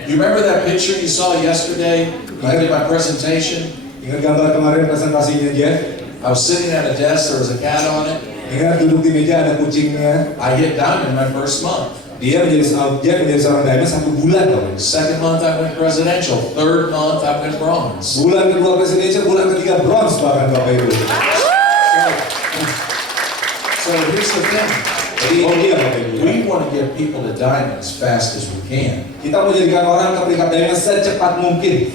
You remember that picture you saw yesterday when I did my presentation? Ingat gambar kemarin presentasinya Jeff? I was sitting at a desk, there was a cat on it. Ingat duduk di meja ada kucingnya. I hit diamond my first month. Dia menjadi seorang diamond 1 bulan Bapak Ibu. Second month I went presidential. Third month I went bronze. Bulan kedua presidential, bulan ketiga bronze bahkan Bapak Ibu. So here's the thing. Jadi ini dia Bapak Ibu. We want to get people to diamond as fast as we can, Kita mau jadikan orang ke peringkat diamond secepat mungkin.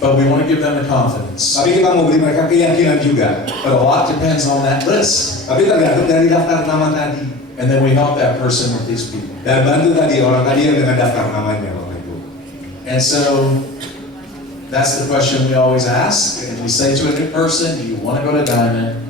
but we want to give them the confidence. Tapi kita mau beri mereka keyakinan juga. But a lot depends on that list. Tapi tergantung dari daftar nama tadi. And then we help that person with these people. Dan bantu tadi orang tadi yang dengan daftar namanya Bapak Ibu. And so that's the question we always ask. And we say to a new person, do you want to go to diamond?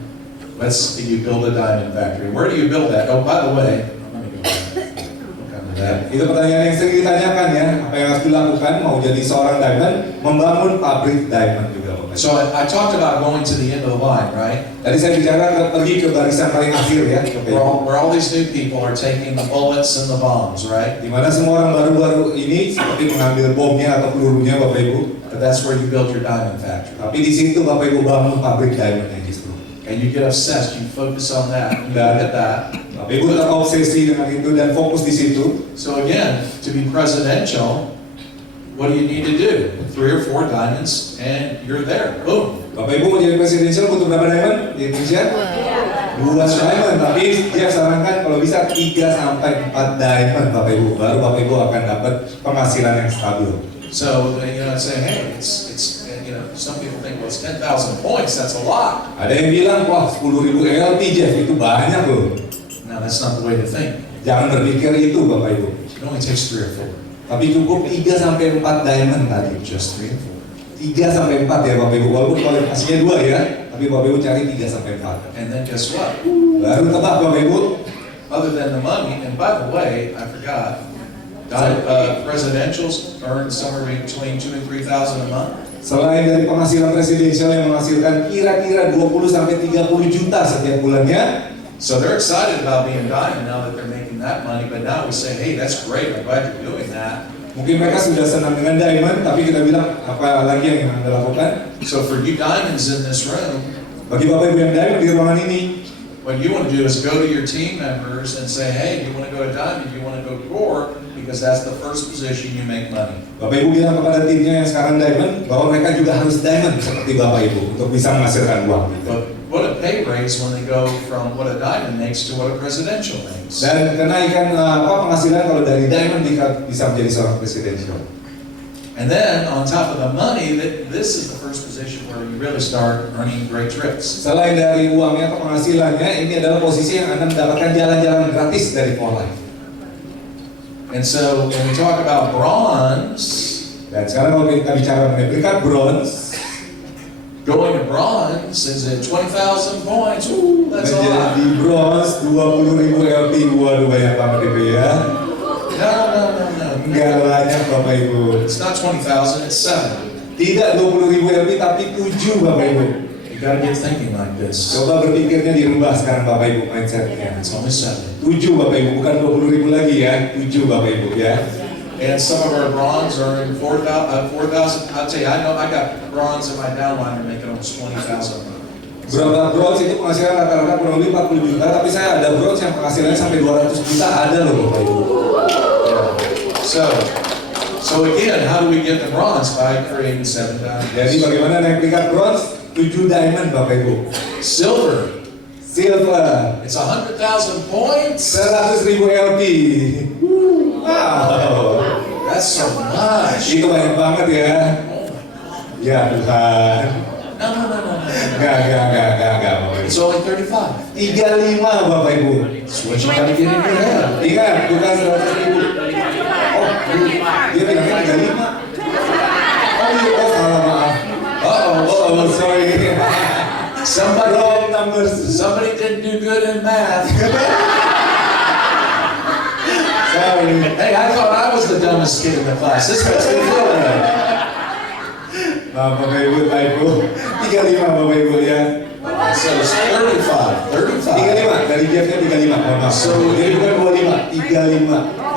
You build a diamond factory. Where do you build that? Oh, by the way, let me go back. We'll come to that. Itu pertanyaan yang sering ditanyakan ya. Apa yang harus dilakukan mau jadi seorang diamond? Membangun pabrik diamond juga Bapak Bapak Ibu. So I talked about going to the end of the line, right? Tadi saya bicara pergi ke barisan paling akhir ya, Bapak Ibu. Where all these new people are taking the bullets and the bombs, right? Di mana semua orang baru-baru ini seperti mengambil bomnya atau pelurunya, Bapak Ibu. But that's where you build your diamond factory. Tapi di situ Bapak Ibu bangun pabrik diamondnya justru. And you get obsessed, you focus on that, you look at that. Bapak Ibu terobsesi dengan itu dan fokus di situ. So again, to be presidential, what do you need to do? 3 or 4 diamonds, and you're there. Boom. Bapak Ibu mau jadi presidensial butuh berapa diamond di Indonesia? 2 diamond, tapi dia sarankan kalau bisa 3 sampai 4 diamond Bapak Ibu, baru Bapak Ibu akan dapat penghasilan yang stabil. So say, hey, it's some people think, well, it's 10,000 points, that's a lot. Ada yang bilang, wah 10.000 LP Jeff itu banyak loh. No, that's not the way to think. Jangan berpikir itu Bapak Ibu. It only takes 3 or 4. Tapi cukup 3 sampai 4 diamond tadi. Just 3 or 3 sampai 4 ya Bapak Ibu, walaupun kualifikasinya 2 ya, tapi Bapak Ibu cari 3 sampai 4. 4. And then guess what? Baru tebak Bapak Ibu. Other than the money, and by the way, I forgot, presidentials earn somewhere between 2,000 and 3,000 a month. Selain dari penghasilan presidensial yang menghasilkan kira-kira 20 sampai 30 juta setiap bulannya, So they're excited about being diamond now that they're making that money, but now we say, hey, that's great, I'm glad you're doing that. mungkin mereka sudah senang dengan diamond, tapi kita bilang apa lagi yang Anda lakukan? So for you diamonds in this room, Bagi Bapak Ibu yang diamond di ruangan ini, what you want to do is go to your team members and say, hey, you want to go to diamond, you want to go core, because that's the first position you make money. Bapak Ibu bilang kepada timnya yang sekarang diamond, bahwa mereka juga harus diamond seperti Bapak Ibu untuk bisa menghasilkan uang. But what a pay raise when they go from what a diamond makes to what a presidential makes. Dan kenaikan penghasilan kalau dari diamond bisa menjadi seorang presidential. And then on top of the money, this is the first position where you really start earning great trips. Selain dari uangnya atau penghasilannya, ini adalah posisi yang Anda mendapatkan jalan-jalan gratis dari For Life. And so when we talk about bronze, Dan sekarang kalau kita bicara mengenai peringkat bronze, going to bronze is at 20,000 points. Ooh, that's a lot. menjadi bronze 20.000 LP, waduh banyak banget itu ya. No. Enggak banyak Bapak Ibu. It's not 20,000, it's 7. Tidak 20.000 LP tapi 7 Bapak Ibu. You gotta get thinking like this. Coba berpikirnya dirubah sekarang Bapak Ibu mindsetnya. It's only 7. 7 Bapak Ibu, bukan 20.000 lagi ya. 7 Bapak Ibu ya. And some of our bronze are in 4,000. I'll tell you, I know I got bronze in my downliner making almost 20,000. Berapa bronze itu penghasilan rata-rata kurang lebih 40 juta, tapi saya ada bronze yang penghasilannya sampai 200 juta ada loh Bapak Ibu. So again, how do we get the bronze? By creating 7 diamonds. Jadi bagaimana naik peringkat bronze? 7 diamond Bapak Ibu. Silver, Silver, it's 100,000 points. 100.000 LP. Wow, That's so much. itu banyak banget ya. Ya Tuhan. No. Enggak Bapak Ibu. It's only 35. 35 Bapak Ibu. That's what you gotta get in your head. Ingat, bukan 100.000. Oh, dia bilangnya 35. Oh salah maaf. Oh, sorry. Wrong numbers. Somebody didn't do good in math. Sorry. Hey, I thought I was the dumbest kid in the class. This makes me feel good. Bapak Ibu, 35 Bapak Ibu ya. So it's 35. 35, dari Jeffnya 35. Mohon maaf. So Jadi bukan 25, 35.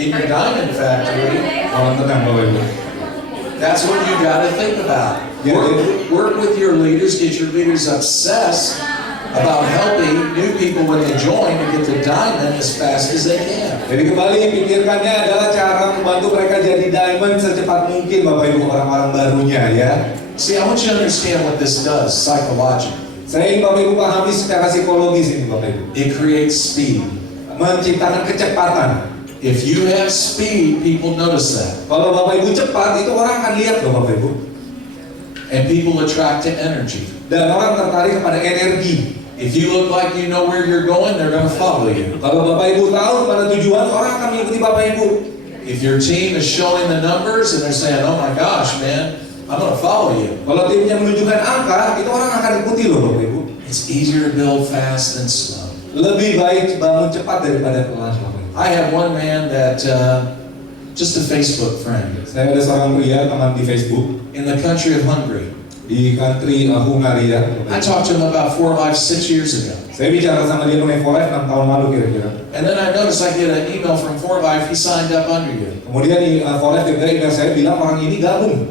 In your diamond factory, Mohon tenang Bapak Ibu. that's what you got to think about. Work with your leaders, get your leaders obsessed about helping new people when they join to get the diamond as fast as they can. Jadi kembali pikirkannya adalah cara membantu mereka jadi diamond secepat mungkin Bapak Ibu orang-orang barunya ya. See, I want you to understand what this does psychologically. Saya ingin Bapak Ibu pahami secara psikologis ini Bapak Ibu. It creates speed. Menciptakan kecepatan. If you have speed, people notice that. Kalau Bapak Ibu cepat, itu orang akan lihat loh Bapak Ibu. And people attract to energy. Dan orang tertarik kepada energi. If you look like you know where you're going, they're going to follow you. Kalau Bapak Ibu tahu pada tujuan, orang akan mengikuti Bapak Ibu. If your team is showing the numbers and they're saying, oh my gosh, man, I'm going to follow you. Kalau timnya menunjukkan angka, itu orang akan ikuti loh Bapak Ibu. It's easier to build fast than slow. Lebih baik bangun cepat daripada pelan Bapak Ibu. I had one man that just a Facebook friend Saya ada seorang pria teman di Facebook in the country of Hungary. di country Hungaria. I talked to him about 4, 5, 6 years ago. Saya bicara sama dia mengenai Forex 6 tahun lalu kira-kira. And then I noticed I get an email from 4Life, he signed up under you. Kemudian di Forex tiba-tiba email saya bilang orang ini gabung.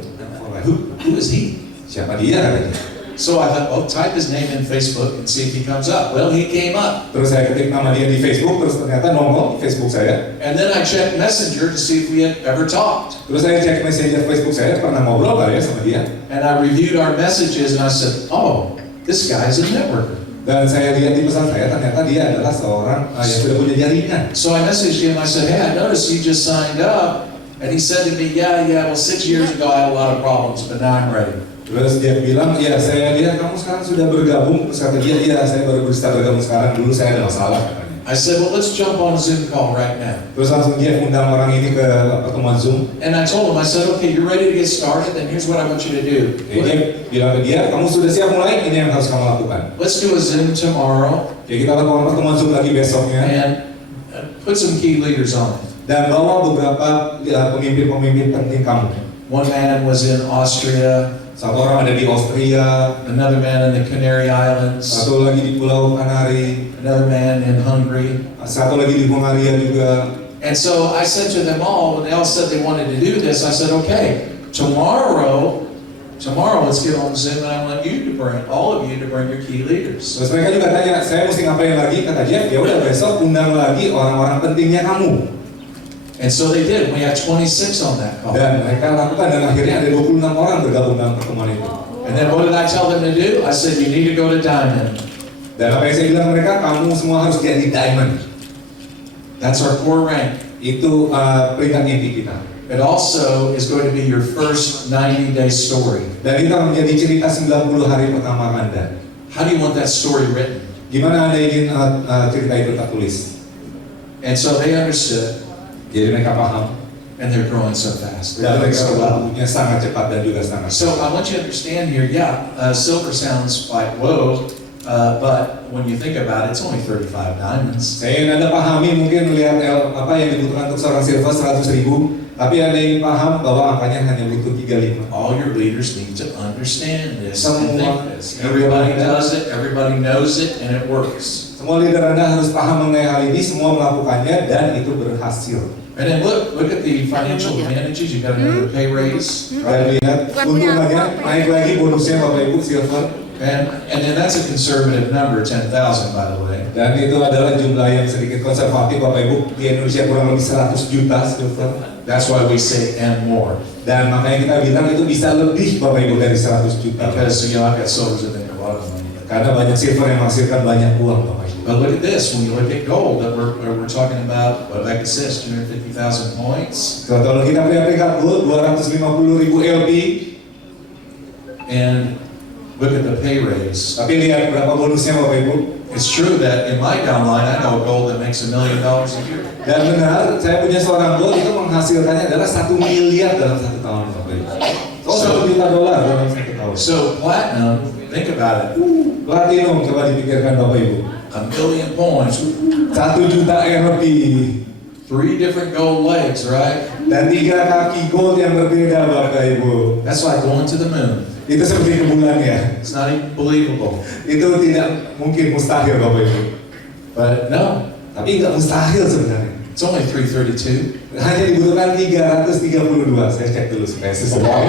Who is he? Siapa dia katanya? So I thought, oh, type his name in Facebook and see if he comes up. Well, he came up. Terus saya ketik nama dia di Facebook, terus ternyata nongol di Facebook saya. And then I checked Messenger to see if we had ever talked. Terus saya cek messenger Facebook saya, pernah ngobrol kali ya sama dia. And I reviewed our messages and I said, oh, this guy is a networker. Dan saya lihat di pesan saya, ternyata dia adalah seorang yang sudah punya jaringan. So I messaged him, I said, hey, I noticed you just signed up. And he said to me, yeah, well, 6 years ago I had a lot of problems, but now I'm ready. Terus dia bilang, ya saya lihat kamu sekarang sudah bergabung. Terus kata dia, iya saya baru bisa bergabung sekarang, dulu saya ada masalah katanya. I said, well, let's jump on a Zoom call right now. Terus langsung dia undang orang ini ke pertemuan Zoom. And I told him, I said, okay, you're ready to get started, then here's what I want you to do. Jadi dia bilang ke dia, kamu sudah siap mulai, ini yang harus kamu lakukan. Let's do a Zoom tomorrow Jadi kita lakukan pertemuan Zoom lagi besoknya. and put some key leaders on it. Dan bawa beberapa pemimpin-pemimpin penting kamu. One man was in Austria, Satu orang ada di Austria, another man in the Canary Islands, satu lagi di Pulau Kanari, another man in Hungary. satu lagi di Hungaria juga. And so I said to them all, when they all said they wanted to do this, I said, okay, tomorrow let's get on Zoom and I want you to bring, all of you to bring your key leaders. Terus mereka juga tanya, saya mesti ngapain lagi? Kata Jeff, ya udah besok undang lagi orang-orang pentingnya kamu. And so they did. We had 26 on that call. Dan mereka lakukan dan akhirnya ada 26 orang bergabung dalam pertemuan itu. And then what did I tell them to do? I said, you need to go to Diamond. Dan apa yang saya bilang mereka, kamu semua harus jadi diamond. That's our core rank. Itu peringkat inti kita. It also is going to be your first 90-day story. Dan itu akan menjadi cerita 90 hari pertama Anda. How do you want that story written? Gimana Anda ingin cerita itu tertulis? And so they understood, Jadi mereka paham. and they're growing so fast. They're Dan doing mereka so well. bertumbuhnya sangat cepat dan juga sangat. So I want you to understand here, silver sounds like whoa, but when you think about it, it's only 35 diamonds. Saya ingin Anda pahami, mungkin melihat apa yang dibutuhkan untuk seorang silver 100.000, tapi Anda ingin paham bahwa angkanya hanya butuh 35. All your leaders need to understand this and Semua think this. Everybody does it, everybody knows it, and it works. Semua leader Anda harus paham mengenai hal ini, semua melakukannya dan itu berhasil. And then look at the financial advantages. You got another pay raise, Dan right? lihat keuntungannya, naik lagi bonusnya Bapak Ibu silver. And then that's a conservative number, 10,000 by the way. Dan itu adalah jumlah yang sedikit konservatif Bapak Ibu. Di Indonesia kurang lebih 100 juta silver. That's why we say and more. Dan makanya kita bilang itu bisa lebih Bapak Ibu dari 100 juta. Because I've got silvers that make a lot of money. Karena banyak silver yang menghasilkan banyak uang Bapak Ibu. But look at this, when you look at gold, that we're talking about, what Becca says, 250,000 points. So, kalau kita punya peringkat gold 250.000 LP, And look at the pay raise. tapi lihat berapa bonusnya Bapak Ibu. It's true that in my downline, I know a gold that makes $1 million a year. Dan benar, saya punya seorang gold itu menghasilkannya adalah 1 miliar dalam 1 tahun Bapak Ibu. So, $1 juta dalam 1 tahun. So platinum, think about it, Platinum coba dipikirkan Bapak Ibu. 1 million points, 1 juta LP 3 different gold legs, right? dan 3 kaki gold yang berbeda Bapak Ibu. That's like going to the moon. Itu seperti ke bulan ya. It's not even believable. Itu tidak mungkin mustahil Bapak Ibu. But no, Tapi nggak mustahil sebenarnya. it's only 332. Hanya dibutuhkan 332. Saya cek dulu supaya sesuai.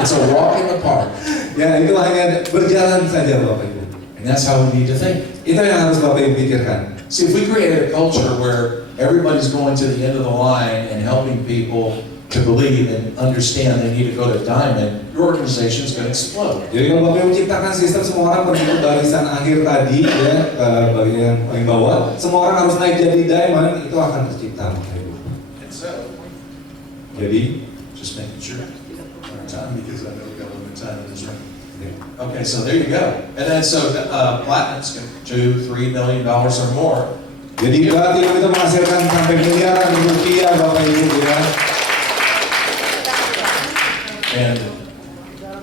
It's a walk in the park. Ya itu hanya berjalan saja Bapak Ibu. And that's how we need to think. Itu yang harus Bapak Ibu pikirkan. See, if we created a culture where everybody's going to the end of the line and helping people to believe and understand they need to go to diamond, your organization is going to explode. Jadi kalau Bapak Ibu menciptakan sistem semua orang pergi ke barisan akhir tadi ya, ke bagian paling bawah, semua orang harus naik jadi diamond, itu akan tercipta Bapak Ibu. And so, Jadi, just making sure. Time because I know we got a little bit of time in this room. ya. Okay, so there you go. And then so platinum's going to $2-3 million or more. Jadi platinum itu menghasilkan sampai miliaran rupiah Bapak Ibu ya. And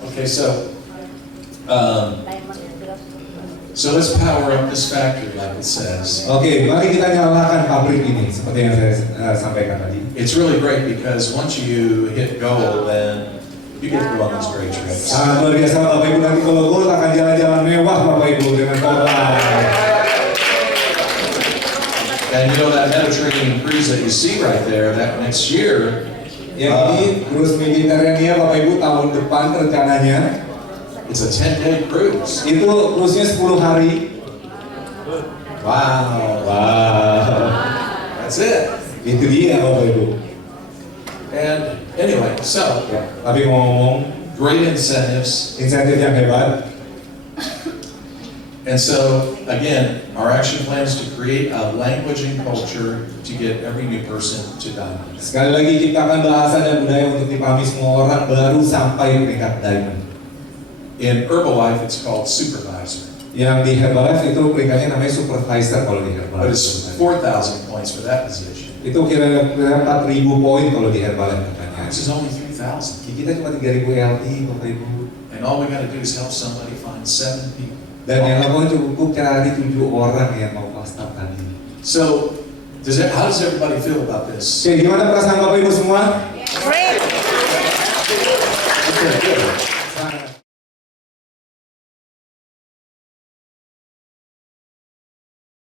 okay, so So let's power up this factory like it says. Oke, mari kita nyalakan pabrik ini seperti yang saya sampaikan tadi. It's really great because once you hit goal, then you get to go on these great trips. Sangat luar biasa Bapak Ibu, nanti kalau gold akan jalan-jalan mewah Bapak Ibu dengan terbang. And you know that Mediterranean cruise that you see right there, that next year, Yang ini cruise Mediterania Bapak Ibu tahun depan rencananya. it's a 10-day cruise. Itu cruise-nya 10 hari. Wow. Wow. That's it. Itu dia Bapak Ibu. And anyway, so Ya, tapi ngomong great incentives. insentif yang hebat. And so again, our action plan is to create a language and culture to get every new person to diamond. Sekali lagi ciptakan bahasa dan budaya untuk dipahami semua orang baru sampai peringkat diamond. In Herbalife, it's called supervisor, Yang di Herbalife itu peringkatnya namanya supervisor kalau di but it's Herbalife. 4,000 points for that position. Itu kira-kira 4.000 poin kalau di Herbalife katanya. This is only 3,000. Kita cuma 3.000 LT Bapak Ibu. And all we got to do is help somebody find 7 people. Dan yang lakukan cukup cari 7 orang yang mau pasang tadi. So, how does everybody feel about this? Oke, gimana perasaan Bapak Ibu semua? Great. Okay, good.